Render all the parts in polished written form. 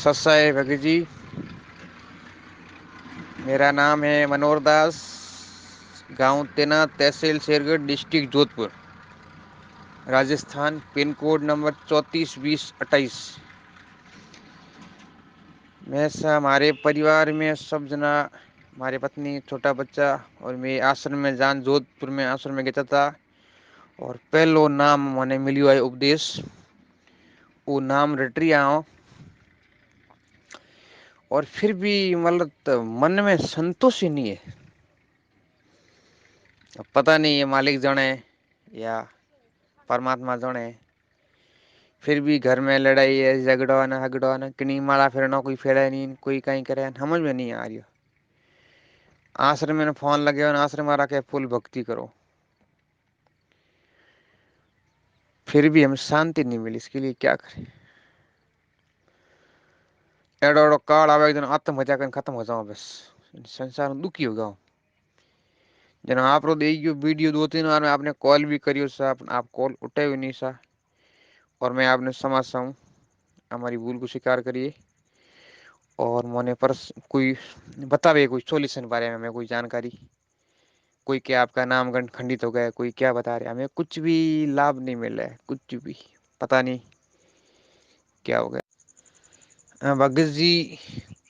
सत्साई भगत जी। मेरा नाम है मनोहर दास, गांव तेना, तहसील Shergarh, district Jodhpur, Rajasthan. Pin code number 342028। मैं हमारे परिवार में सब जना, हमारे पत्नी, छोटा बच्चा और मैं आश्रम में जान जोधपुर में आश्रम में गया था। और पहलो नाम मैंने मिलियो है उपदेश, वो नाम रट रहा हूँ। और फिर भी मतलब मन में संतोष ही नहीं है। पता नहीं ये मालिक जाने या परमात्मा जाने। फिर भी घर में लड़ाई है, झगड़वाना हगड़वाना, किनी माला फेरना, कोई फेरा नहीं, कोई कहीं करे, समझ में नहीं आ रही। आश्रम में फोन लगे और आश्रम में रखे फुल भक्ति करो, फिर भी हमें शांति नहीं मिली। इसके लिए क्या करें? एडो एडो काल आवे, एक दिन आत्महत्या कर खत्म हो जाओ, बस संसार में दुखी हो जाओ। जना आप रो देखियो वीडियो 2-3 बार में आपने कॉल भी करियो सा, आप कॉल उठाए हुए नहीं सा। और मैं आपने समझता हूँ, हमारी भूल को स्वीकार करिए। और मोने पर कोई बतावे, कोई सॉल्यूशन बारे में हमें कोई जानकारी, कोई क्या आपका नाम खंडित हो गया, कोई क्या बता रहे, हमें कुछ भी लाभ नहीं मिल रहा है, कुछ भी पता नहीं क्या हो गया। भगत जी,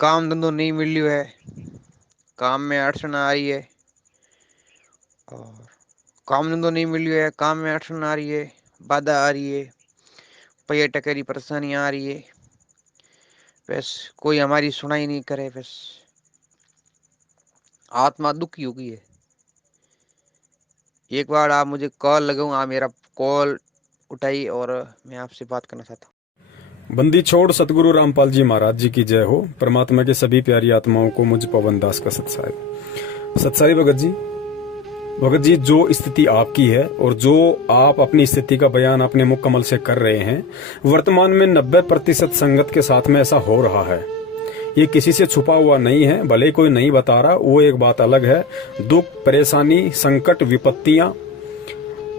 काम धंधो नहीं मिल रही है, काम में अड़चन आ रही है। और काम धंधो नहीं मिल रही है, काम में अड़चन आ रही है, बाधा आ रही है, पर्यटक की परेशानी आ रही है। बस कोई हमारी सुनाई नहीं करे, बस आत्मा दुखी हो गई है। एक बार आप मुझे कॉल लगाऊं, आप मेरा कॉल उठाई और मैं आपसे बात करना चाहता हूँ। बंदी छोड़ सतगुरु रामपाल जी महाराज जी की जय हो। परमात्मा के सभी प्यारी आत्माओं को मुझ पवन दास का सत्साई। सत्साई भगत जी, जो स्थिति आपकी है और जो आप अपनी स्थिति का बयान अपने मुख कमल से कर रहे हैं, वर्तमान में 90% संगत के साथ में ऐसा हो रहा है। ये किसी से छुपा हुआ नहीं है, भले कोई नहीं बता रहा, वो एक बात अलग है। दुख, परेशानी, संकट, विपत्तियां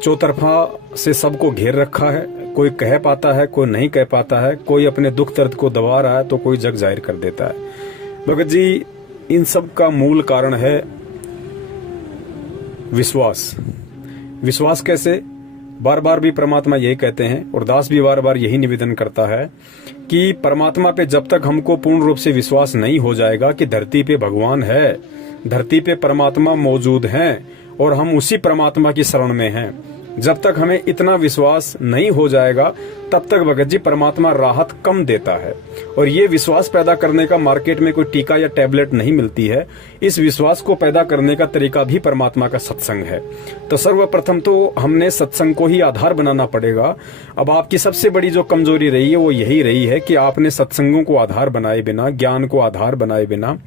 चौतरफा से सबको घेर रखा है। कोई कह पाता है, कोई नहीं कह पाता है, कोई अपने दुख दर्द को दबा रहा है तो कोई जग जाहिर कर देता है। भगत जी, इन सब का मूल कारण है विश्वास। विश्वास कैसे? बार बार भी परमात्मा यही कहते हैं और दास भी बार बार यही निवेदन करता है कि परमात्मा पे जब तक हमको पूर्ण रूप से विश्वास नहीं हो जाएगा कि धरती पे भगवान है, धरती पे परमात्मा मौजूद हैं और हम उसी परमात्मा की शरण में हैं, जब तक हमें इतना विश्वास नहीं हो जाएगा तब तक भगत जी परमात्मा राहत कम देता है। और ये विश्वास पैदा करने का मार्केट में कोई टीका या टैबलेट नहीं मिलती है। इस विश्वास को पैदा करने का तरीका भी परमात्मा का सत्संग है। तो सर्वप्रथम तो हमने सत्संग को ही आधार बनाना पड़ेगा। अब आपकी सबसे बड़ी जो कमजोरी रही है वो यही रही है कि आपने सत्संगों को आधार बनाए बिना, ज्ञान को आधार बनाए बिना,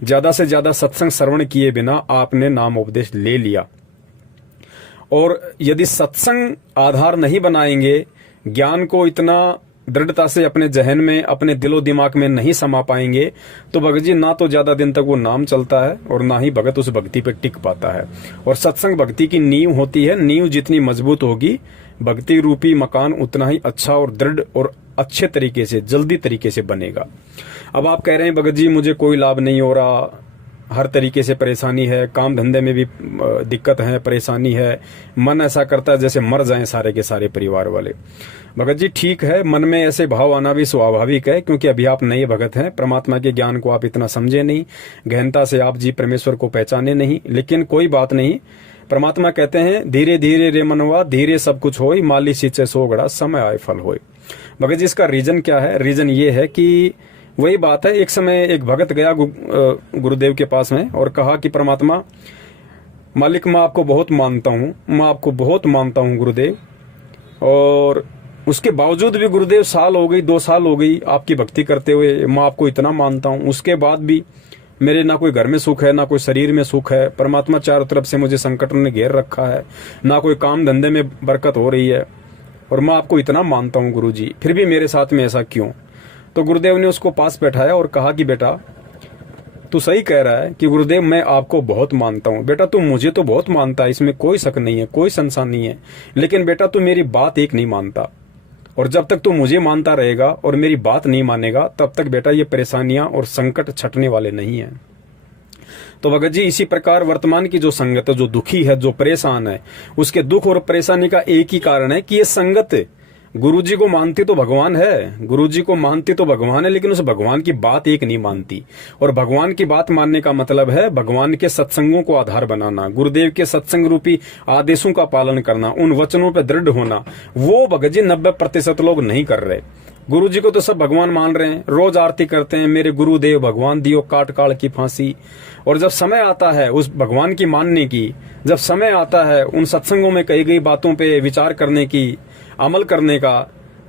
ज्यादा से ज्यादा सत्संग श्रवण किए बिना आपने नाम उपदेश ले लिया। और यदि सत्संग आधार नहीं बनाएंगे, ज्ञान को इतना दृढ़ता से अपने जहन में, अपने दिलो दिमाग में नहीं समा पाएंगे, तो भगत जी ना तो ज्यादा दिन तक वो नाम चलता है और ना ही भगत उस भक्ति पे टिक पाता है। और सत्संग भक्ति की नींव होती है। नींव जितनी मजबूत होगी, भक्ति रूपी मकान उतना ही अच्छा और दृढ़ और अच्छे तरीके से, जल्दी तरीके से बनेगा। अब आप कह रहे हैं भगत जी मुझे कोई लाभ नहीं हो रहा, हर तरीके से परेशानी है, काम धंधे में भी दिक्कत है, परेशानी है, मन ऐसा करता है जैसे मर जाएं सारे के सारे परिवार वाले। भगत जी ठीक है, मन में ऐसे भाव आना भी स्वाभाविक है, क्योंकि अभी आप नए भगत हैं, परमात्मा के ज्ञान को आप इतना समझे नहीं, गहनता से आप जी परमेश्वर को पहचाने नहीं। लेकिन कोई बात नहीं, परमात्मा कहते हैं धीरे धीरे रे मनवा, धीरे सब कुछ होई, माली सींचे सोगड़ा, समय आए फल होए। भगत जी इसका रीजन क्या है? रीजन ये है कि वही बात है, एक समय एक भगत गया गुरुदेव के पास में और कहा कि परमात्मा मालिक, मैं आपको बहुत मानता हूँ, मैं आपको बहुत मानता हूँ गुरुदेव, और उसके बावजूद भी गुरुदेव साल हो गई, 2 साल हो गई आपकी भक्ति करते हुए, मैं आपको इतना मानता हूँ, उसके बाद भी मेरे ना कोई घर में सुख है, ना कोई शरीर में सुख है, परमात्मा चारों तरफ से मुझे संकट ने घेर रखा है, ना कोई काम धंधे में बरकत हो रही है, और मैं आपको इतना मानता हूँ गुरुजी, फिर भी मेरे साथ में ऐसा क्यों? तो गुरुदेव ने उसको पास बैठाया और कहा कि बेटा तू सही कह रहा है कि गुरुदेव मैं आपको बहुत मानता हूँ, बेटा तू मुझे तो बहुत मानता है, इसमें कोई शक नहीं है, कोई संशय नहीं है, लेकिन बेटा तू मेरी बात एक नहीं मानता। और जब तक तू मुझे मानता रहेगा और मेरी बात नहीं मानेगा, तब तक बेटा ये परेशानियां और संकट छटने वाले नहीं हैं। तो भगत जी, इसी प्रकार वर्तमान की जो संगत है, जो दुखी है, जो परेशान है, उसके दुख और परेशानी का एक ही कारण है कि ये संगत गुरुजी को मानती तो भगवान है, गुरुजी को मानती तो भगवान है, लेकिन उस भगवान की बात एक नहीं मानती। और भगवान की बात मानने का मतलब है भगवान के सत्संगों को आधार बनाना, गुरुदेव के सत्संग रूपी आदेशों का पालन करना, उन वचनों पर दृढ़ होना। वो भगत जी 90% लोग नहीं कर रहे। गुरुजी को तो सब भगवान मान रहे हैं, रोज आरती करते हैं, मेरे गुरुदेव भगवान दियो काट काल की फांसी। और जब समय आता है उस भगवान की मानने की, जब समय आता है उन सत्संगों में कही गई बातों पे विचार करने की, अमल करने का,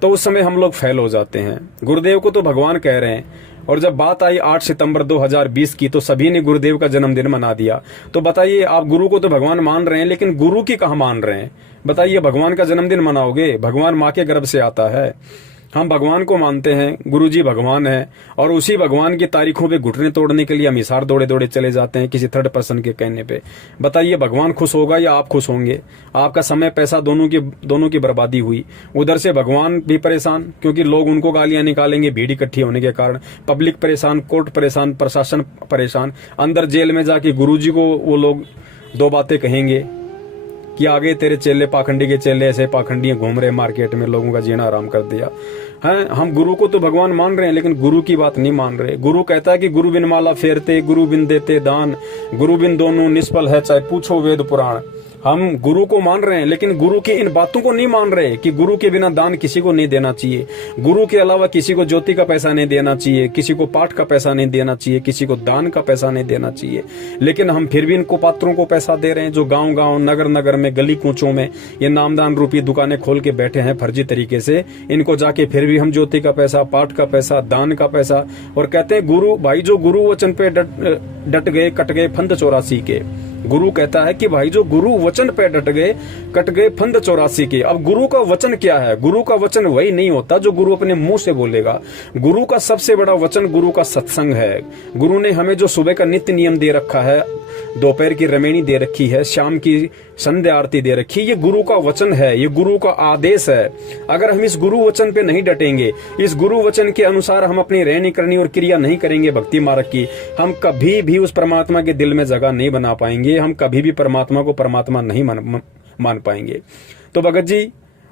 तो उस समय हम लोग फेल हो जाते हैं। गुरुदेव को तो भगवान कह रहे हैं, और जब बात आई 8 सितंबर 2020 की, तो सभी ने गुरुदेव का जन्मदिन मना दिया। तो बताइए, आप गुरु को तो भगवान मान रहे हैं, लेकिन गुरु की कहाँ मान रहे हैं? बताइए, भगवान का जन्मदिन मनाओगे? भगवान माँ के गर्भ से आता है। हम भगवान को मानते हैं, गुरुजी भगवान है, और उसी भगवान की तारीखों पे घुटने तोड़ने के लिए हम हिसार दौड़े दौड़े चले जाते हैं किसी थर्ड पर्सन के कहने पे। बताइए, भगवान खुश होगा या आप खुश होंगे? आपका समय पैसा दोनों की बर्बादी हुई। उधर से भगवान भी परेशान, क्योंकि लोग उनको गालियां निकालेंगे भीड़ इकट्ठी होने के कारण। पब्लिक परेशान, कोर्ट परेशान, प्रशासन परेशान। अंदर जेल में जाके गुरुजी को वो लोग 2 बातें कहेंगे कि आगे तेरे चेले, पाखंडी के चेले ऐसे पाखंडी घूम रहे मार्केट में, लोगों का जीना आराम कर दिया है। हम गुरु को तो भगवान मान रहे हैं, लेकिन गुरु की बात नहीं मान रहे। गुरु कहता है कि गुरु बिन माला फेरते, गुरु बिन देते दान, गुरु बिन दोनों निष्फल है, चाहे पूछो वेद पुराण। हम गुरु को मान रहे हैं, लेकिन गुरु की इन बातों को नहीं मान रहे कि गुरु के बिना दान किसी को नहीं देना चाहिए, गुरु के अलावा किसी को ज्योति का पैसा नहीं देना चाहिए, किसी को पाठ का पैसा नहीं देना चाहिए, किसी को दान का पैसा नहीं देना चाहिए। लेकिन हम फिर भी इनको पात्रों को पैसा दे रहे हैं, जो गांव गांव, नगर नगर में, गली कूचों में ये नामदान रूपी दुकानें खोल के बैठे हैं फर्जी तरीके से। इनको जाके फिर भी हम ज्योति का पैसा, पाठ का पैसा, दान का पैसा, और कहते हैं गुरु भाई जो गुरु वचन पे डट गए, कट गए फंद 84 के। गुरु कहता है कि भाई जो गुरु वचन पे डट गए, कट गए फंद 84 के। अब गुरु का वचन क्या है? गुरु का वचन वही नहीं होता जो गुरु अपने मुंह से बोलेगा। गुरु का सबसे बड़ा वचन गुरु का सत्संग है। गुरु ने हमें जो सुबह का नित्य नियम दे रखा है, दोपहर की रमेणी दे रखी है, शाम की संध्या आरती दे रखी है, ये गुरु का वचन है, ये गुरु का आदेश है। अगर हम इस गुरु वचन पे नहीं डटेंगे, इस गुरु वचन के अनुसार हम अपनी रहनी करनी और क्रिया नहीं करेंगे भक्ति मार्ग की, हम कभी भी उस परमात्मा के दिल में जगह नहीं बना पाएंगे, हम कभी भी परमात्मा को परमात्मा नहीं मान पाएंगे। तो भगत जी,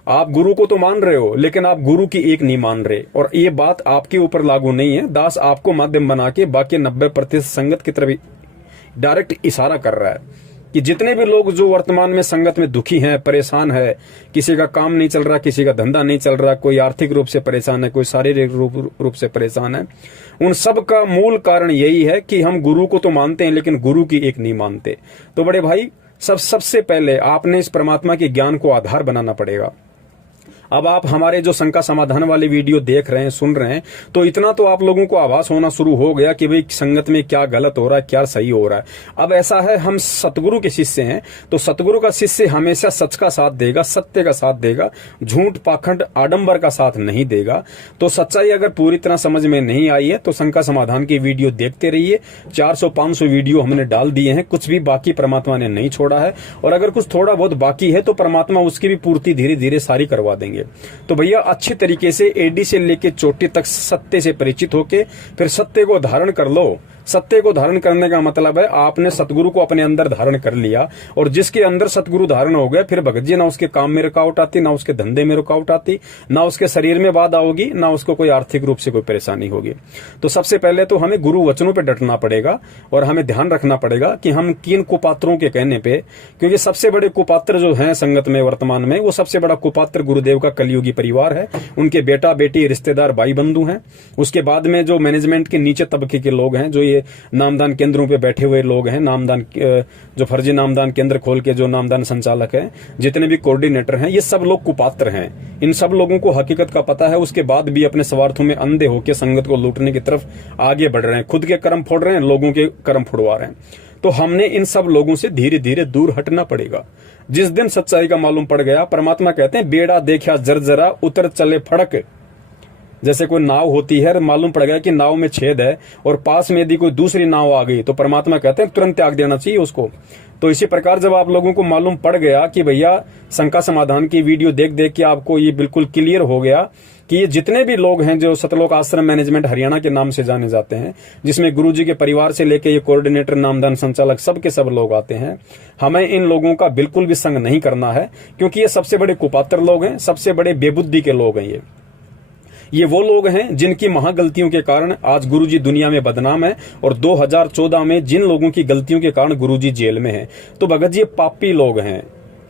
आप गुरु को तो मान रहे हो, लेकिन आप गुरु की एक नहीं मान रहे, और ये बात आपके ऊपर लागू नहीं है। दास आपको माध्यम बना के बाकी 90% संगत की तरफ डायरेक्ट इशारा कर रहा है कि जितने भी लोग जो वर्तमान में संगत में दुखी हैं, परेशान है, किसी का काम नहीं चल रहा, किसी का धंधा नहीं चल रहा, कोई आर्थिक रूप से परेशान है, कोई शारीरिक रूप से परेशान है, उन सब का मूल कारण यही है कि हम गुरु को तो मानते हैं, लेकिन गुरु की एक नहीं मानते। तो बड़े भाई, सबसे पहले आपने इस परमात्मा के ज्ञान को आधार बनाना पड़ेगा। अब आप हमारे जो शंका समाधान वाले वीडियो देख रहे हैं, सुन रहे हैं, तो इतना तो आप लोगों को आभास होना शुरू हो गया कि भाई संगत में क्या गलत हो रहा है, क्या सही हो रहा है। अब ऐसा है, हम सतगुरु के शिष्य हैं, तो सतगुरु का शिष्य हमेशा सच का साथ देगा, सत्य का साथ देगा, झूठ, पाखंड, आडंबर का साथ नहीं देगा। तो सच्चाई अगर पूरी तरह समझ में नहीं आई है तो शंका समाधान की वीडियो देखते रहिए। 400-500 वीडियो हमने डाल दिए हैं, कुछ भी बाकी परमात्मा ने नहीं छोड़ा है, और अगर कुछ थोड़ा बहुत बाकी है तो परमात्मा उसकी भी पूर्ति धीरे धीरे सारी करवा देंगे। तो भैया, अच्छी तरीके से एडी से लेके चोटी तक सत्य से परिचित होके फिर सत्य को धारण कर लो। सत्य को धारण करने का मतलब है आपने सतगुरु को अपने अंदर धारण कर लिया, और जिसके अंदर सतगुरु धारण हो गया, फिर भगत जी ना उसके काम में रुकावट आती, ना उसके धंधे में रुकावट आती, ना उसके शरीर में बाधा होगी, ना उसको कोई आर्थिक रूप से कोई परेशानी होगी। तो सबसे पहले तो हमें गुरु वचनों पे डटना पड़ेगा, और हमें ध्यान रखना पड़ेगा कि हम किन कुपात्रों के कहने पे, क्योंकि सबसे बड़े कुपात्र जो हैं संगत में वर्तमान में, वो सबसे बड़ा कुपात्र गुरुदेव का कलयुगी परिवार है, उनके बेटा बेटी, रिश्तेदार, भाई बंधु हैं। उसके बाद में जो मैनेजमेंट के नीचे तबके के लोग हैं, जो ये नामदान केंद्रों पे बैठे हुए लोग हैं, नामदान जो फर्जी नामदान केंद्र खोल के जो नामदान संचालक हैं, जितने भी कोऑर्डिनेटर हैं, ये सब लोग कुपात्र हैं। इन सब लोगों को हकीकत का पता है, उसके बाद भी अपने स्वार्थों में अंधे होकर संगत को लूटने की तरफ आगे बढ़ रहे हैं, खुद के कर्म फोड़ रहे हैं, लोगों के कर्म फोड़वा रहे हैं। तो हमने इन सब लोगों से धीरे धीरे दूर हटना पड़ेगा। जिस दिन सच्चाई का मालूम पड़ गया, परमात्मा कहते हैं बेड़ा देखा जर्जरा उतर चले फड़क। जैसे कोई नाव होती है, मालूम पड़ गया कि नाव में छेद है और पास में यदि कोई दूसरी नाव आ गई, तो परमात्मा कहते हैं तुरंत त्याग देना चाहिए उसको। तो इसी प्रकार जब आप लोगों को मालूम पड़ गया कि भैया शंका समाधान की वीडियो देख देख के आपको ये बिल्कुल क्लियर हो गया कि ये जितने भी लोग हैं जो सतलोक आश्रम मैनेजमेंट हरियाणा के नाम से जाने जाते हैं, जिसमें गुरुजी के परिवार से लेके ये कोऑर्डिनेटर, नामदान, संचालक, सब के सब लोग आते हैं, हमें इन लोगों का बिल्कुल भी संग नहीं करना है, क्योंकि ये सबसे बड़े कुपात्र लोग हैं, सबसे बड़े बेबुद्धि के लोग हैं। ये वो लोग हैं जिनकी महागलतियों के कारण आज गुरुजी दुनिया में बदनाम है, और 2014 में जिन लोगों की गलतियों के कारण गुरुजी जेल में है। तो भगत जी पापी लोग हैं,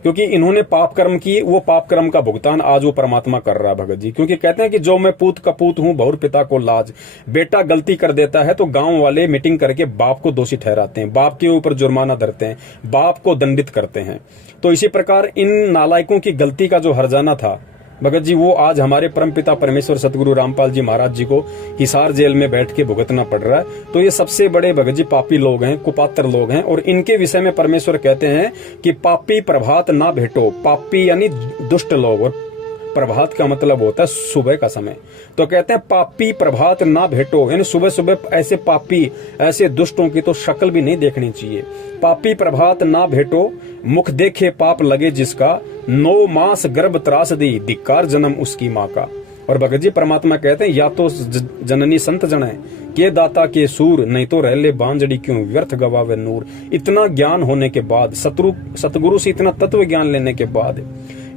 क्योंकि इन्होंने पाप कर्म किए, वो पाप कर्म का भुगतान आज वो परमात्मा कर रहा है भगत जी। क्योंकि कहते हैं कि जो मैं पूत कपूत हूं बहुर पिता को लाज, बेटा गलती कर देता है तो गांव वाले मीटिंग करके बाप को दोषी ठहराते हैं, बाप के ऊपर जुर्माना धरते हैं, बाप को दंडित करते हैं। तो इसी प्रकार इन नालायकों की गलती का जो हर्जाना था भगत जी, वो आज हमारे परमपिता परमेश्वर सतगुरु रामपाल जी महाराज जी को हिसार जेल में बैठ के भुगतना पड़ रहा है। तो ये सबसे बड़े भगत जी पापी लोग हैं, कुपात्र लोग हैं, और इनके विषय में परमेश्वर कहते हैं कि पापी प्रभात ना भेटो। पापी यानी दुष्ट लोग, और प्रभात का मतलब होता है सुबह का समय। तो कहते हैं पापी प्रभात ना भेटो, यानी सुबह सुबह ऐसे पापी, ऐसे दुष्टों की तो शक्ल भी नहीं देखनी चाहिए। पापी प्रभात ना भेटो, मुख देखे पाप लगे जिसका, 9 मास गर्भ त्रास दी, धिक्कार जन्म उसकी माँ का। और भगत जी परमात्मा कहते हैं या तो जननी संत जन है के दाता के सूर, नहीं तो रह ले बांझड़ी क्यों व्यर्थ गवावे नूर। इतना ज्ञान होने के बाद, सतगुरु से इतना तत्व ज्ञान लेने के बाद,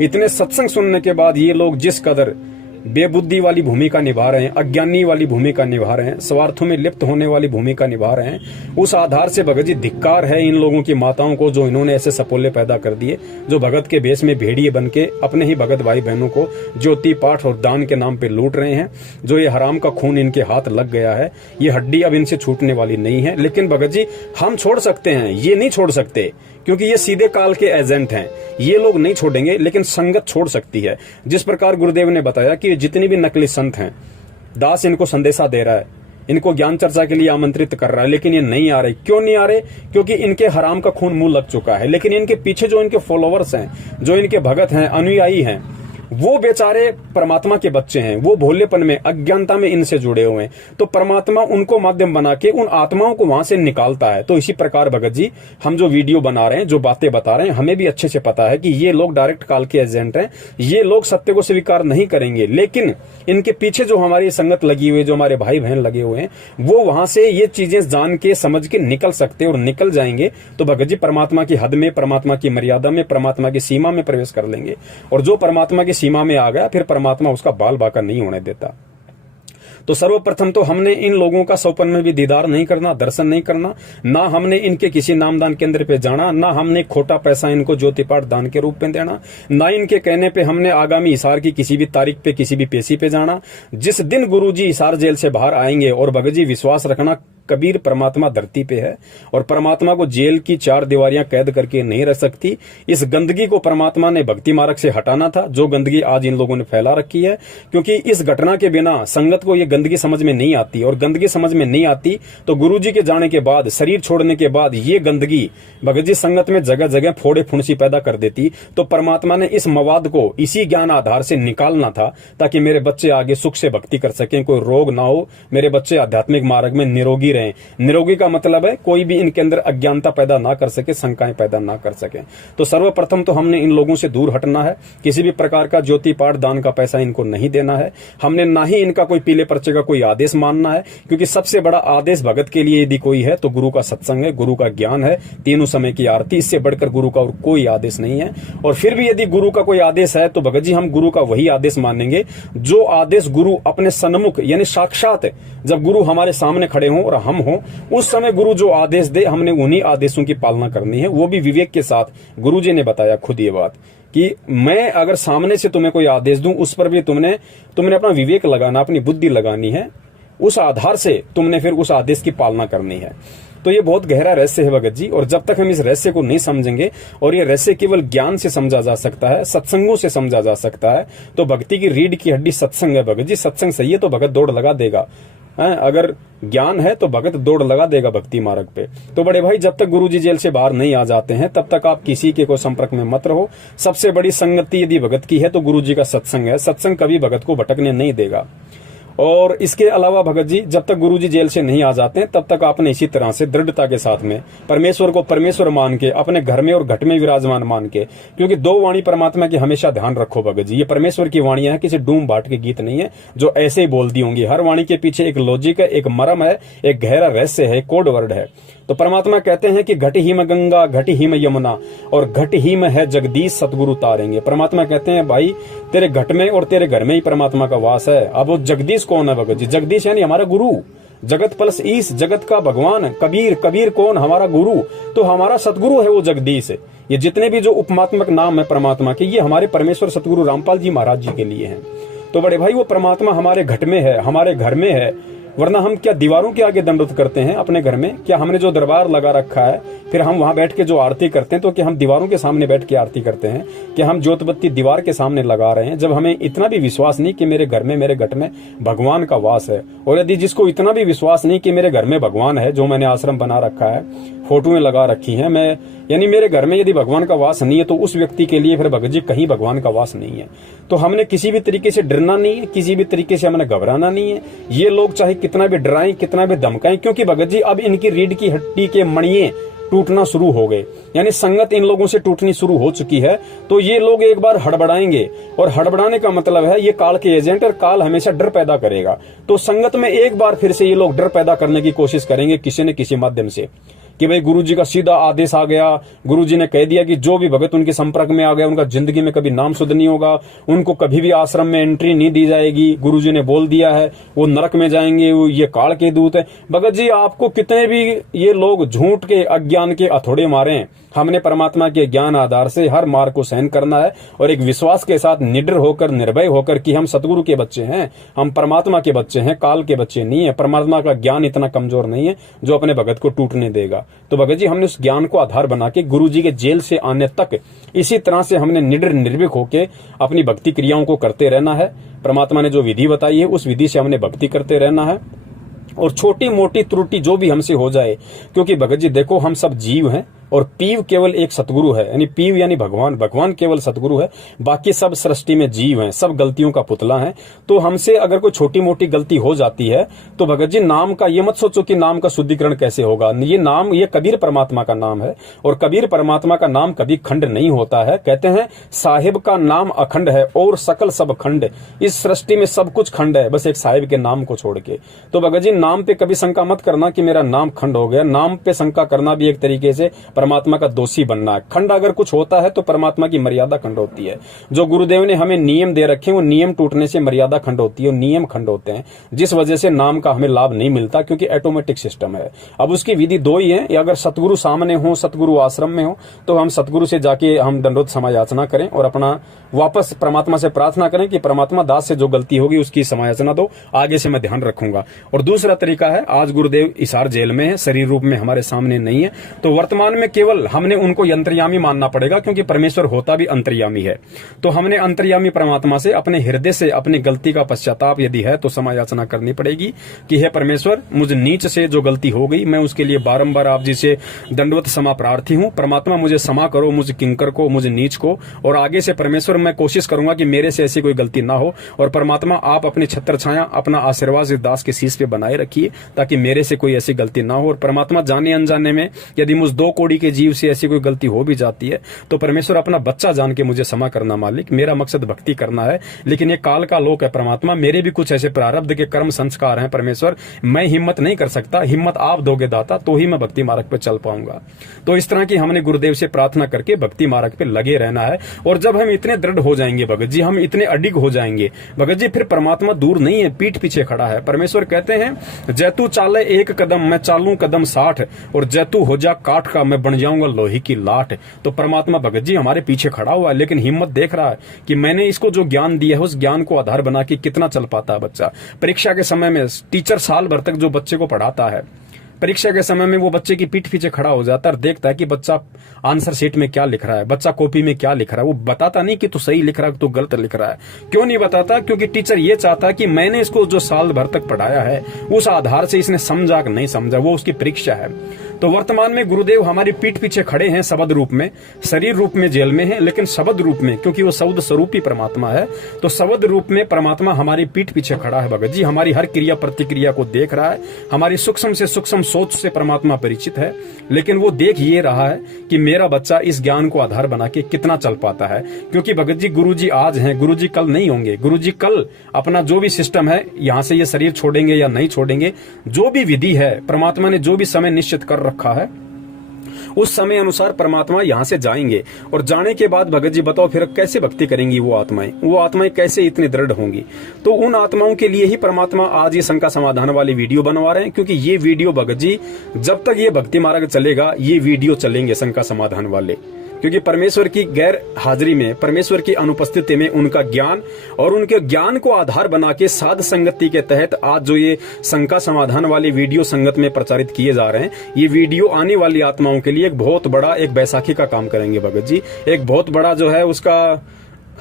इतने सत्संग सुनने के बाद ये लोग जिस कदर बेबुद्धि वाली भूमिका निभा रहे हैं, अज्ञानी वाली भूमिका निभा रहे हैं, स्वार्थों में लिप्त होने वाली भूमिका निभा रहे हैं, उस आधार से भगत जी धिक्कार है इन लोगों की माताओं को जो इन्होंने ऐसे सपोले पैदा कर दिए, जो भगत के भेष में भेड़िए बन के अपने ही भगत भाई बहनों को ज्योति पाठ और दान के नाम पे लूट रहे हैं। जो ये हराम का खून इनके हाथ लग गया है, ये हड्डी अब इनसे छूटने वाली नहीं है। लेकिन भगत जी हम छोड़ सकते हैं, ये नहीं छोड़ सकते, क्योंकि ये सीधे काल के एजेंट हैं, ये लोग नहीं छोड़ेंगे, लेकिन संगत छोड़ सकती है। जिस प्रकार गुरुदेव ने बताया कि जितनी भी नकली संत हैं, दास इनको संदेशा दे रहा है, इनको ज्ञान चर्चा के लिए आमंत्रित कर रहा है, लेकिन ये नहीं आ रहे। क्यों नहीं आ रहे? क्योंकि इनके हराम का खून मुंह लग चुका है। लेकिन इनके पीछे जो इनके फॉलोवर्स हैं, जो इनके भगत हैं, अनुयायी हैं, वो बेचारे परमात्मा के बच्चे हैं, वो भोलेपन में, अज्ञानता में इनसे जुड़े हुए हैं। तो परमात्मा उनको माध्यम बना के उन आत्माओं को वहां से निकालता है। तो इसी प्रकार भगत जी हम जो वीडियो बना रहे हैं, जो बातें बता रहे हैं, हमें भी अच्छे से पता है कि ये लोग डायरेक्ट काल के एजेंट हैं, ये लोग सत्य को स्वीकार नहीं करेंगे। लेकिन इनके पीछे जो हमारी संगत लगी हुई है, जो हमारे भाई बहन लगे हुए हैं, वो वहां से ये चीजें जान के समझ के निकल सकते और निकल जाएंगे। तो भगत जी परमात्मा की हद में, परमात्मा की मर्यादा में, परमात्मा की सीमा में प्रवेश कर लेंगे। और जो परमात्मा की सीमा में आ गया, फिर परमात्मा उसका बाल बाका नहीं होने देता। तो सर्वप्रथम तो हमने इन लोगों का सौपन में भी दीदार नहीं करना, दर्शन नहीं करना, ना हमने इनके किसी नामदान केंद्र पे जाना, ना हमने खोटा पैसा इनको ज्योति पाठ दान के रूप में देना, ना इनके कहने पे हमने आगामी हिसार की किसी भी तारीख पे, किसी भी पेशी पे जाना। जिस दिन गुरुजी हिसार जेल से बाहर आएंगे, और भगत जी विश्वास रखना, कबीर परमात्मा धरती पे है, और परमात्मा को जेल की 4 दीवारियां कैद करके नहीं रख सकती। इस गंदगी को परमात्मा ने भक्ति मार्ग से हटाना था, जो गंदगी आज इन लोगों ने फैला रखी है। क्योंकि इस घटना के बिना संगत को ये गंदगी समझ में नहीं आती, और गंदगी समझ में नहीं आती तो गुरुजी के जाने के बाद, शरीर छोड़ने के बाद, ये गंदगी भगत जी संगत में जगह जगह फोड़े फुंसी पैदा कर देती। तो परमात्मा ने इस मवाद को इसी ज्ञान आधार से निकालना था, ताकि मेरे बच्चे आगे सुख से भक्ति कर सकें, कोई रोग ना हो, मेरे बच्चे आध्यात्मिक मार्ग में निरोगी रहें। निरोगी का मतलब है कोई भी इनके अंदर अज्ञानता पैदा ना कर सके, शंकाएं पैदा ना कर सके। तो सर्वप्रथम तो हमने इन लोगों से दूर हटना है। किसी भी प्रकार का ज्योति पाठ दान का पैसा इनको नहीं देना है। हमने ना ही इनका कोई पीले पर्चे का कोई आदेश मानना है, क्योंकि सबसे बड़ा आदेश भगत के लिए यदि कोई है तो गुरु का सत्संग है, गुरु का ज्ञान है, तीनों समय की आरती, इससे बढ़कर गुरु का और कोई आदेश नहीं है। और फिर भी यदि गुरु का कोई आदेश है तो भगत जी हम गुरु का वही आदेश मानेंगे जो आदेश गुरु अपने सन्मुख, यानी साक्षात जब गुरु हमारे सामने खड़े हों और हम हों, उस समय गुरु जो आदेश दे, हमने उन्हीं आदेशों की पालना करनी है, वो भी विवेक के साथ। गुरुजी ने बताया खुद ये बात कि मैं अगर सामने से तुम्हें कोई आदेश दूं, उस पर भी तुमने अपना विवेक लगाना, अपनी बुद्धि लगानी है, उस आधार से तुमने फिर उस आदेश की पालना करनी है। तो ये बहुत गहरा रहस्य है भगत जी, और जब तक हम इस रहस्य को नहीं समझेंगे, और ये रहस्य केवल ज्ञान से समझा जा सकता है, सत्संगों से समझा जा सकता है। तो भक्ति की रीढ़ की हड्डी सत्संग है भगत जी। सत्संग सही है तो भगत दौड़ लगा देगा, अगर ज्ञान है तो भगत दौड़ लगा देगा भक्ति मार्ग पे। तो बड़े भाई, जब तक गुरुजी जेल से बाहर नहीं आ जाते हैं, तब तक आप किसी के कोई संपर्क में मत रहो। सबसे बड़ी संगति यदि भगत की है तो गुरुजी का सत्संग है। सत्संग कभी भगत को भटकने नहीं देगा। और इसके अलावा भगत जी, जब तक गुरुजी जेल से नहीं आ जाते हैं तब तक आपने इसी तरह से दृढ़ता के साथ में परमेश्वर को परमेश्वर मान के अपने घर में और घट में विराजमान मान के, क्योंकि दो वाणी परमात्मा की हमेशा ध्यान रखो भगत जी, ये परमेश्वर की वाणियां है, किसी डूम बाट के गीत नहीं है जो ऐसे ही बोल दी होंगी। हर वाणी के पीछे एक लॉजिक है, एक मर्म है, एक गहरा रहस्य है, कोड वर्ड है। तो परमात्मा कहते हैं कि घट ही में गंगा, घट ही में यमुना और घट ही में है जगदीश सतगुरु तारेंगे। परमात्मा कहते हैं भाई तेरे घट में और तेरे घर में ही परमात्मा का वास है। अब वो जगदीश कौन है भगत जी? जगदीश यानी हमारा गुरु, जगत प्लस ईश, जगत का भगवान। कबीर, कबीर कौन? हमारा गुरु। तो हमारा सतगुरु है वो जगदीश। ये जितने भी जो उपमात्मक नाम है परमात्मा के, ये हमारे परमेश्वर सतगुरु रामपाल जी महाराज जी के लिए हैं। तो बड़े भाई वो परमात्मा हमारे घट में है, हमारे घर में है, वरना हम क्या दीवारों के आगे दंडवत करते हैं अपने घर में? क्या हमने जो दरबार लगा रखा है फिर हम वहां बैठ के जो आरती करते हैं, तो क्या हम दीवारों के सामने बैठ के आरती करते हैं? क्या हम ज्योतबत्ती दीवार के सामने लगा रहे हैं? जब हमें इतना भी विश्वास नहीं कि मेरे घर में, मेरे घट में भगवान का वास है, और यदि जिसको इतना भी विश्वास नहीं कि मेरे घर में भगवान है, जो मैंने आश्रम बना रखा है, फोटोएं लगा रखी हैं, मैं यानी मेरे घर में यदि भगवान का वास नहीं है, तो उस व्यक्ति के लिए फिर भगत जी कहीं भगवान का वास नहीं है। तो हमने किसी भी तरीके से डरना नहीं है, किसी भी तरीके से हमने घबराना नहीं है। ये लोग चाहे कितना भी डराएं, कितना भी धमकाएं, क्योंकि भगत जी अब इनकी रीढ़ की हड्डी के मणिये टूटना शुरू हो गए, यानी संगत इन लोगों से टूटनी शुरू हो चुकी है। तो ये लोग एक बार हड़बड़ाएंगे, और हड़बड़ाने का मतलब है ये काल के एजेंट, और काल हमेशा डर पैदा करेगा। तो संगत में एक बार फिर से ये लोग डर पैदा करने की कोशिश करेंगे किसी न किसी माध्यम से, कि भाई गुरुजी का सीधा आदेश आ गया, गुरुजी ने कह दिया कि जो भी भगत उनके संपर्क में आ गया उनका जिंदगी में कभी नाम शुद्ध नहीं होगा, उनको कभी भी आश्रम में एंट्री नहीं दी जाएगी, गुरुजी ने बोल दिया है, वो नरक में जाएंगे, वो ये काल के दूत है। भगत जी आपको कितने भी ये लोग झूठ के अज्ञान के हथौड़े मारे, हमने परमात्मा के ज्ञान आधार से हर मार को सहन करना है, और एक विश्वास के साथ निडर होकर, निर्भय होकर कि हम सतगुरु के बच्चे हैं, हम परमात्मा के बच्चे हैं, काल के बच्चे नहीं है। परमात्मा का ज्ञान इतना कमजोर नहीं है जो अपने भगत को टूटने देगा। तो भगत जी हमने उस ज्ञान को आधार बना के गुरु जी के जेल से आने तक इसी तरह से हमने निडर निर्भीक होकर अपनी भक्ति क्रियाओं को करते रहना है। परमात्मा ने जो विधि बताई है उस विधि से हमने भक्ति करते रहना है, और छोटी मोटी त्रुटि जो भी हमसे हो जाए, क्योंकि भगत जी देखो हम सब जीव हैं और पीव केवल एक सतगुरु है, यानी पीव यानी भगवान, भगवान केवल सतगुरु है, बाकी सब सृष्टि में जीव हैं, सब गलतियों का पुतला है। तो हमसे अगर कोई छोटी मोटी गलती हो जाती है तो भगत जी नाम का ये मत सोचो कि नाम का शुद्धिकरण कैसे होगा। ये नाम, ये कबीर परमात्मा का नाम है, और कबीर परमात्मा का नाम कभी खंड नहीं होता है। कहते हैं साहिब का नाम अखंड है और सकल सब खंड, इस सृष्टि में सब कुछ खंड है बस एक साहिब के नाम को छोड़ के। तो भगत जी नाम पे कभी शंका मत करना कि मेरा नाम खंड हो गया। नाम पे शंका करना भी एक तरीके से परमात्मा का दोषी बनना है। खंड अगर कुछ होता है तो परमात्मा की मर्यादा खंड होती है। जो गुरुदेव ने हमें नियम दे रखे हैं वो नियम टूटने से मर्यादा खंड होती है, नियम खंड होते हैं, जिस वजह से नाम का हमें लाभ नहीं मिलता, क्योंकि ऑटोमेटिक सिस्टम है। अब उसकी विधि दो ही है, अगर सतगुरु सामने हो, सतगुरु आश्रम में हो, तो हम सतगुरु से जाके हम दंडोत समायाचना करें और अपना वापस परमात्मा से प्रार्थना करें कि परमात्मा दास से जो गलती होगी उसकी समायाचना दो, आगे से मैं ध्यान रखूंगा। और दूसरा तरीका है, आज गुरुदेव हिसार जेल में है, शरीर रूप में हमारे सामने नहीं है, तो वर्तमान में केवल हमने उनको अंतर्यामी मानना पड़ेगा, क्योंकि परमेश्वर होता भी अंतर्यामी है। तो हमने अंतर्यामी परमात्मा से अपने हृदय से अपनी गलती का पश्चाताप यदि है तो समायाचना करनी पड़ेगी कि हे परमेश्वर, मुझ नीच से जो गलती हो गई मैं उसके लिए बारंबार आप जी से दंडवत क्षमा प्रार्थी हूं। परमात्मा मुझे क्षमा करो, मुझ किंकर को, मुझ नीच को, और आगे से परमेश्वर मैं कोशिश करूंगा कि मेरे से ऐसी कोई गलती ना हो। और परमात्मा आप अपनी छत्र छाया, अपना आशीर्वाद दास के शीश पे बनाए रखिए ताकि मेरे से कोई ऐसी गलती ना हो। और परमात्मा जाने अनजाने में यदि मुझ 2 कौड़ी के जीव से ऐसी कोई गलती हो भी जाती है तो परमेश्वर अपना बच्चा जान के मुझे क्षमा करना मालिक। मेरा मकसद भक्ति करना है, लेकिन ये काल का लोक है परमात्मा, मेरे भी कुछ ऐसे प्रारब्ध के कर्म संस्कार हैं परमेश्वर, मैं हिम्मत नहीं कर सकता, हिम्मत आप दोगे दाता तो ही मैं भक्ति मार्ग पे चल पाऊंगा। तो इस तरह की हमने गुरुदेव से प्रार्थना करके भक्ति मार्ग पे लगे रहना है। और जब हम इतने दृढ़ हो जाएंगे भगत जी, हम इतने अडिग हो जाएंगे भगत जी, फिर परमात्मा दूर नहीं है, पीठ पीछे खड़ा है। परमेश्वर कहते हैं जैतू चाले 1 कदम मैं चालू कदम 60, और जैतू हो जा काठ का मैं बन जाऊंगा लोहे की लाठ। तो परमात्मा भगत जी हमारे पीछे खड़ा हुआ है, लेकिन हिम्मत देख रहा है कि मैंने इसको जो ज्ञान दिया है उस ज्ञान को आधार बना के कितना चल पाता है बच्चा। परीक्षा के समय में टीचर साल भर तक जो बच्चे को पढ़ाता है, परीक्षा के समय में वो बच्चे की पीठ पीछे खड़ा हो जाता है और देखता है कि बच्चा आंसर शीट में क्या लिख रहा है, बच्चा कॉपी में क्या लिख रहा है। वो बताता नहीं कि तू सही लिख रहा है, तू गलत लिख रहा है। क्यों नहीं बताता? क्योंकि टीचर ये चाहता है कि मैंने इसको जो साल भर तक पढ़ाया है उस आधार से इसने समझा कि नहीं समझा, वो उसकी परीक्षा है। तो वर्तमान में गुरुदेव हमारी पीठ पीछे खड़े हैं शब्द रूप में, शरीर रूप में जेल में है, लेकिन शब्द रूप में, क्योंकि वो शब्द स्वरूपी परमात्मा है, तो शब्द रूप में परमात्मा हमारी पीठ पीछे खड़ा है भगत जी। हमारी हर क्रिया प्रतिक्रिया को देख रहा है, हमारी सूक्ष्म से सूक्ष्म सोच से परमात्मा परिचित है, लेकिन वो देख ये रहा है कि मेरा बच्चा इस ज्ञान को आधार बना के कितना चल पाता है। क्योंकि भगत जी गुरु जी आज हैं, गुरु जी कल नहीं होंगे। गुरु जी कल अपना जो भी सिस्टम है, यहां से ये शरीर छोड़ेंगे या नहीं छोड़ेंगे, जो भी विधि है, परमात्मा ने जो भी समय निश्चित कर रखा है, उस समय अनुसार परमात्मा यहां से जाएंगे। और जाने के बाद भगत जी बताओ फिर कैसे भक्ति करेंगी वो आत्माएं कैसे इतनी दृढ़ होंगी। तो उन आत्माओं के लिए ही परमात्मा आज ये शंका समाधान वाली वीडियो बनवा रहे हैं, क्योंकि ये वीडियो भगत जी जब तक ये भक्ति मार्ग चलेगा, ये वीडियो चलेंगे शंका समाधान वाले। क्योंकि परमेश्वर की गैर हाजिरी में, परमेश्वर की अनुपस्थिति में उनका ज्ञान और उनके ज्ञान को आधार बना के साध संगति के तहत आज जो ये शंका समाधान वाली वीडियो संगत में प्रचारित किए जा रहे हैं, ये वीडियो आने वाली आत्माओं के लिए एक बहुत बड़ा एक बैसाखी का काम करेंगे भगत जी, एक बहुत बड़ा जो है उसका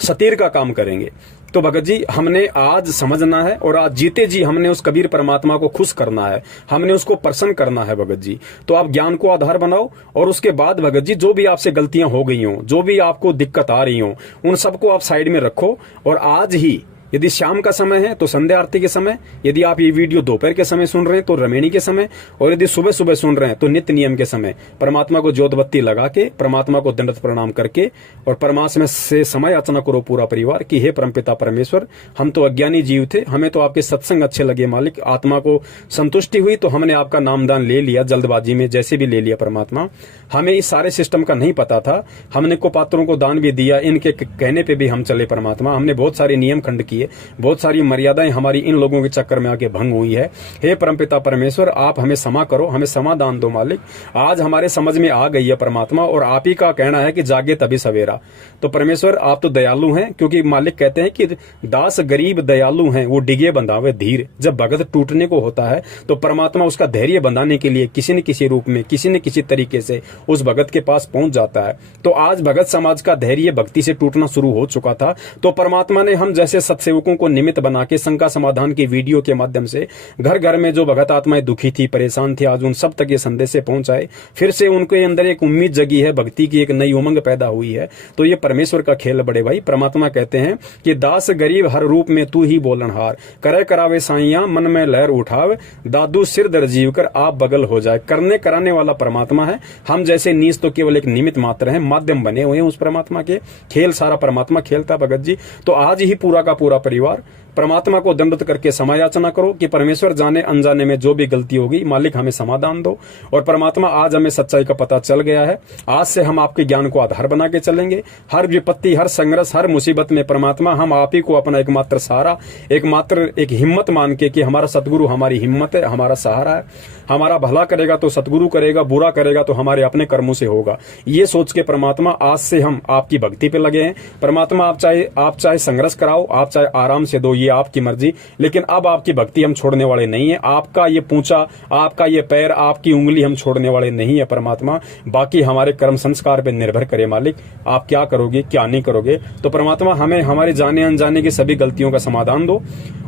सतीर का काम करेंगे। तो भगत जी हमने आज समझना है और आज जीते जी हमने उस कबीर परमात्मा को खुश करना है, हमने उसको प्रसन्न करना है भगत जी। तो आप ज्ञान को आधार बनाओ और उसके बाद भगत जी जो भी आपसे गलतियां हो गई हों, जो भी आपको दिक्कत आ रही हों, उन सबको आप साइड में रखो। और आज ही यदि शाम का समय है तो संध्या आरती के समय, यदि आप ये वीडियो दोपहर के समय सुन रहे हैं तो रमेणी के समय, और यदि सुबह सुबह सुन रहे हैं तो नित्य नियम के समय परमात्मा को ज्योत बत्ती लगा के, परमात्मा को दंडवत प्रणाम करके और परमात्मा से समय याचना करो पूरा परिवार कि हे परमपिता परमेश्वर, हम तो अज्ञानी जीव थे, हमें तो आपके सत्संग अच्छे लगे मालिक, आत्मा को संतुष्टि हुई तो हमने आपका नामदान ले लिया, जल्दबाजी में जैसे भी ले लिया परमात्मा, हमें इस सारे सिस्टम का नहीं पता था, हमने को पात्रों को दान भी दिया, इनके कहने पे भी हम चले परमात्मा, हमने बहुत सारे नियम खंड किए, बहुत सारी मर्यादाएं हमारी इन लोगों के चक्कर में आके भंग हुई है। हे परमपिता परमेश्वर, आप हमें क्षमा करो, हमें समाधान दो मालिक। आज हमारे समझ में आ गई है परमात्मा और आप ही का कहना है कि जागे तभी सवेरा। तो परमेश्वर आप तो दयालु हैं, क्योंकि मालिक कहते हैं कि दास गरीब दयालु हैं, वो डिगे बंधावे धीर। जब भगत टूटने को होता है तो परमात्मा उसका धैर्य बंधाने के लिए किसी न किसी रूप में, किसी न किसी तरीके से उस भगत के पास पहुंच जाता है। तो आज भगत समाज का धैर्य भक्ति से टूटना शुरू हो चुका था, तो परमात्मा ने हम जैसे सत्सेवकों को निमित्त बना के शंका समाधान की वीडियो के माध्यम से घर घर में जो भगत आत्माएं दुखी थी, परेशान थी, आज उन सब तक ये संदेश से पहुंचाए। फिर से उनके अंदर एक उम्मीद जगी है, भक्ति की एक नई उमंग पैदा हुई है। तो ये परमेश्वर का खेल बड़े भाई। परमात्मा कहते हैं कि दास गरीब हर रूप में तू ही बोलनहार, करे करावे साइया मन में लहर उठावे, दादू सिर दर जीव कर आप बगल हो जाए। करने कराने वाला परमात्मा है, हम जैसे नीच तो केवल एक निमित्त मात्र हैं, माध्यम बने हुए हैं उस परमात्मा के। खेल सारा परमात्मा खेलता भगत जी। तो आज ही पूरा का पूरा परिवार परमात्मा को दंडवत करके क्षमा याचना करो कि परमेश्वर जाने अनजाने में जो भी गलती होगी मालिक हमें समाधान दो। और परमात्मा आज हमें सच्चाई का पता चल गया है, आज से हम आपके ज्ञान को आधार बना के चलेंगे। हर विपत्ति, हर संघर्ष, हर मुसीबत में परमात्मा हम आप ही को अपना एकमात्र सहारा, एकमात्र एक हिम्मत मान के कि हमारा सतगुरु हमारी हिम्मत है, हमारा सहारा है। हमारा भला करेगा तो सतगुरु करेगा, बुरा करेगा तो हमारे अपने कर्मों से होगा। ये सोच के परमात्मा आज से हम आपकी भक्ति पे लगे हैं। परमात्मा आप चाहे संघर्ष कराओ, आप चाहे आराम से दो, ये आपकी मर्जी, लेकिन अब आपकी भक्ति हम छोड़ने वाले नहीं है। आपका ये पूंछा, आपका ये पैर, आपकी उंगली हम छोड़ने वाले नहीं है परमात्मा। बाकी हमारे कर्म संस्कार पे निर्भर करे मालिक, आप क्या करोगे क्या नहीं करोगे। तो परमात्मा हमें हमारे जाने अनजाने की सभी गलतियों का समाधान दो।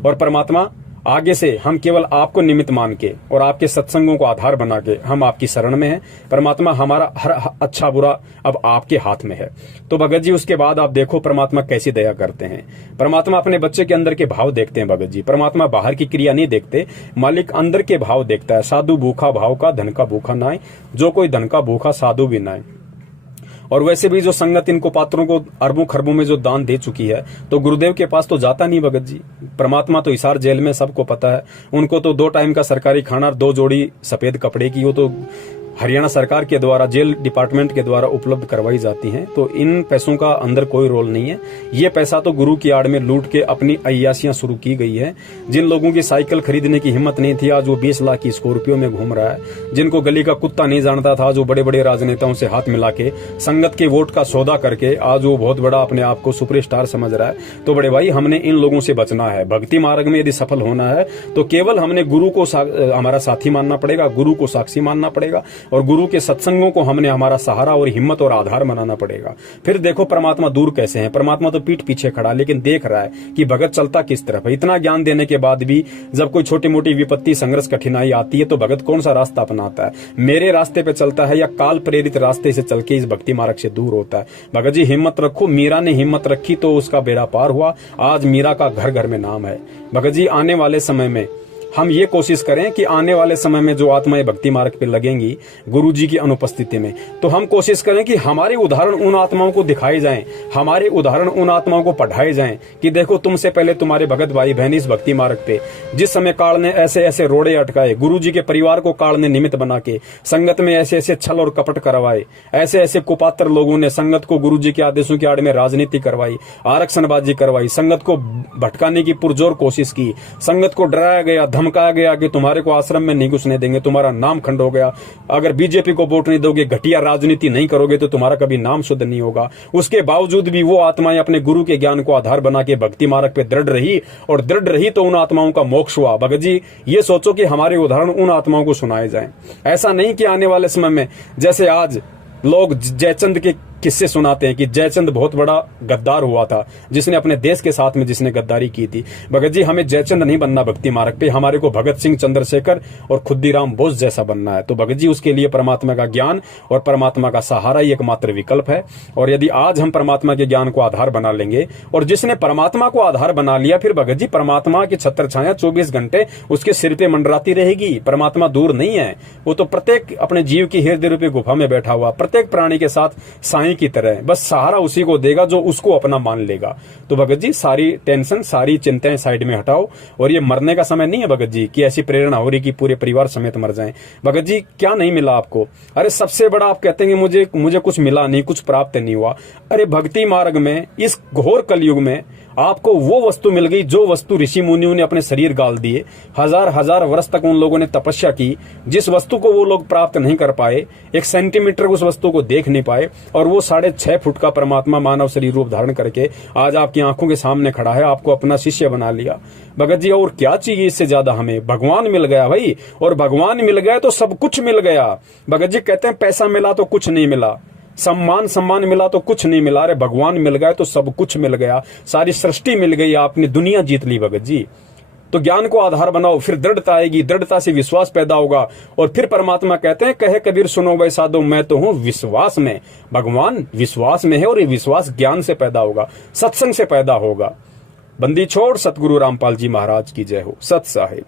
और परमात्मा आगे से हम केवल आपको निमित्त मान के और आपके सत्संगों को आधार बना के हम आपकी शरण में हैं। परमात्मा हमारा हर अच्छा बुरा अब आपके हाथ में है। तो भगत जी उसके बाद आप देखो परमात्मा कैसी दया करते हैं। परमात्मा अपने बच्चे के अंदर के भाव देखते हैं भगत जी। परमात्मा बाहर की क्रिया नहीं देखते, मालिक अंदर के भाव देखता है। साधु भूखा भाव का, धन का भूखा नाय, जो कोई धन का भूखा साधु भी नाय। और वैसे भी जो संगत इनको पात्रों को अरबों खरबों में जो दान दे चुकी है, तो गुरुदेव के पास तो जाता नहीं भगत जी। परमात्मा तो हिसार जेल में, सबको पता है। उनको तो 2 टाइम का सरकारी खाना, 2 जोड़ी सफेद कपड़े की, वो तो हरियाणा सरकार के द्वारा, जेल डिपार्टमेंट के द्वारा उपलब्ध करवाई जाती हैं। तो इन पैसों का अंदर कोई रोल नहीं है। ये पैसा तो गुरु की आड़ में लूट के अपनी अय्यासियां शुरू की गई है। जिन लोगों की साइकिल खरीदने की हिम्मत नहीं थी, आज वो 20 लाख की स्कॉर्पियो में घूम रहा है। जिनको गली का कुत्ता नहीं जानता था, जो बड़े बड़े राजनेताओं से हाथ मिला के संगत के वोट का सौदा करके आज वो बहुत बड़ा अपने आप को सुपरस्टार समझ रहा है। तो बड़े भाई हमने इन लोगों से बचना है। भक्ति मार्ग में यदि सफल होना है तो केवल हमने गुरु को हमारा साथी मानना पड़ेगा, गुरु को साक्षी मानना पड़ेगा। और गुरु के सत्संगों को हमने हमारा सहारा और हिम्मत और आधार बनाना पड़ेगा। फिर देखो परमात्मा दूर कैसे है। परमात्मा तो पीठ पीछे खड़ा, लेकिन देख रहा है कि भगत चलता किस तरफ है। इतना ज्ञान देने के बाद भी जब कोई छोटी मोटी विपत्ति, संघर्ष, कठिनाई आती है तो भगत कौन सा रास्ता अपनाता है? मेरे रास्ते पे चलता है या काल प्रेरित रास्ते से चल के इस भक्ति मार्ग से दूर होता है? भगत जी हिम्मत रखो। मीरा ने हिम्मत रखी तो उसका बेड़ा पार हुआ। आज मीरा का घर घर में नाम है। भगत जी आने वाले समय में हम ये कोशिश करें कि आने वाले समय में जो आत्माएं भक्ति मार्ग पे लगेंगी गुरु जी की अनुपस्थिति में, तो हम कोशिश करें कि हमारे उदाहरण उन आत्माओं को दिखाए जाएं, हमारे उदाहरण उन आत्माओं को पढ़ाए जाएं कि देखो तुमसे पहले तुम्हारे भगत भाई बहन इस भक्ति मार्ग पे जिस समय काल ने ऐसे ऐसे रोड़े अटकाए, गुरु जी के परिवार को काल ने निमित्त बना के संगत में ऐसे ऐसे छल और कपट करवाए, ऐसे ऐसे कुपात्र लोगों ने संगत को गुरु जी के आदेशों की आड़ में राजनीति करवाई, आरक्षणबाजी करवाई, संगत को भटकाने की पुरजोर कोशिश की, संगत को डराया गया, धमकाया गया कि तुम्हारे को आश्रम में नहीं घुसने देंगे, तुम्हारा नाम खंड हो गया, अगर बीजेपी को वोट नहीं दोगे, घटिया राजनीति नहीं करोगे तो तुम्हारा कभी नाम शुद्ध नहीं होगा। उसके बावजूद भी वो आत्माएं अपने गुरु के ज्ञान को आधार बना के भक्ति मार्ग पे दृढ़ रही, और दृढ़ रही तो उन आत्माओं का मोक्ष हुआ। भगत जी ये सोचो कि हमारे उदाहरण उन आत्माओं को सुनाए जाएं। ऐसा नहीं कि आने वाले समय में जैसे आज लोग जयचंद के किस्से सुनाते हैं कि जयचंद बहुत बड़ा गद्दार हुआ था, जिसने अपने देश के साथ में जिसने गद्दारी की थी। भगत जी हमें जयचंद नहीं बनना भक्ति मार्ग पे, हमारे को भगत सिंह, चंद्रशेखर और खुद्दीराम बोस जैसा बनना है। तो भगत जी उसके लिए परमात्मा का ज्ञान और परमात्मा का सहारा ही एकमात्र विकल्प है। और यदि आज हम परमात्मा के ज्ञान को आधार बना लेंगे, और जिसने परमात्मा को आधार बना लिया, फिर भगत जी परमात्मा की छत्र छाया 24 घंटे उसके सिर पे मंडराती रहेगी। परमात्मा दूर नहीं है, वो तो प्रत्येक अपने जीव की हृदय रूपी गुफा में बैठा हुआ, प्रत्येक प्राणी के साथ साईं की तरह, बस सहारा उसी को देगा जो उसको अपना मान लेगा। तो भगत जी सारी टेंशन, सारी चिंताएं साइड में हटाओ, और ये मरने का समय नहीं है भगत जी कि ऐसी प्रेरणा हो रही कि पूरे परिवार समेत मर जाएं। भगत जी क्या नहीं मिला आपको? अरे सबसे बड़ा आप कहते हैं मुझे कुछ मिला नहीं, कुछ प्राप्त नहीं हुआ। अरे भक्ति मार्ग में इस घोर कलयुग में आपको वो वस्तु मिल गई जो वस्तु ऋषि मुनियों ने अपने शरीर गाल दिए, हजार हजार वर्ष तक उन लोगों ने तपस्या की, जिस वस्तु को वो लोग प्राप्त नहीं कर पाए, 1 सेंटीमीटर उस वस्तु को देख नहीं पाए, और वो 6.5 फुट का परमात्मा मानव शरीर रूप धारण करके आज आपकी आंखों के सामने खड़ा है, आपको अपना शिष्य बना लिया। भगत जी और क्या चाहिए इससे ज्यादा? हमें भगवान मिल गया भाई, और भगवान मिल गया तो सब कुछ मिल गया। भगत जी कहते हैं पैसा मिला तो कुछ नहीं मिला, सम्मान मिला तो कुछ नहीं मिला। अरे भगवान मिल गए तो सब कुछ मिल गया, सारी सृष्टि मिल गई, आपने दुनिया जीत ली भगत जी। तो ज्ञान को आधार बनाओ, फिर दृढ़ता आएगी, दृढ़ता से विश्वास पैदा होगा, और फिर परमात्मा कहते हैं कहे कबीर सुनो भाई साधो मैं तो हूं विश्वास में। भगवान विश्वास में है, और ये विश्वास ज्ञान से पैदा होगा, सत्संग से पैदा होगा। बंदी छोड़ सतगुरु रामपाल जी महाराज की जय हो। सत साहिब।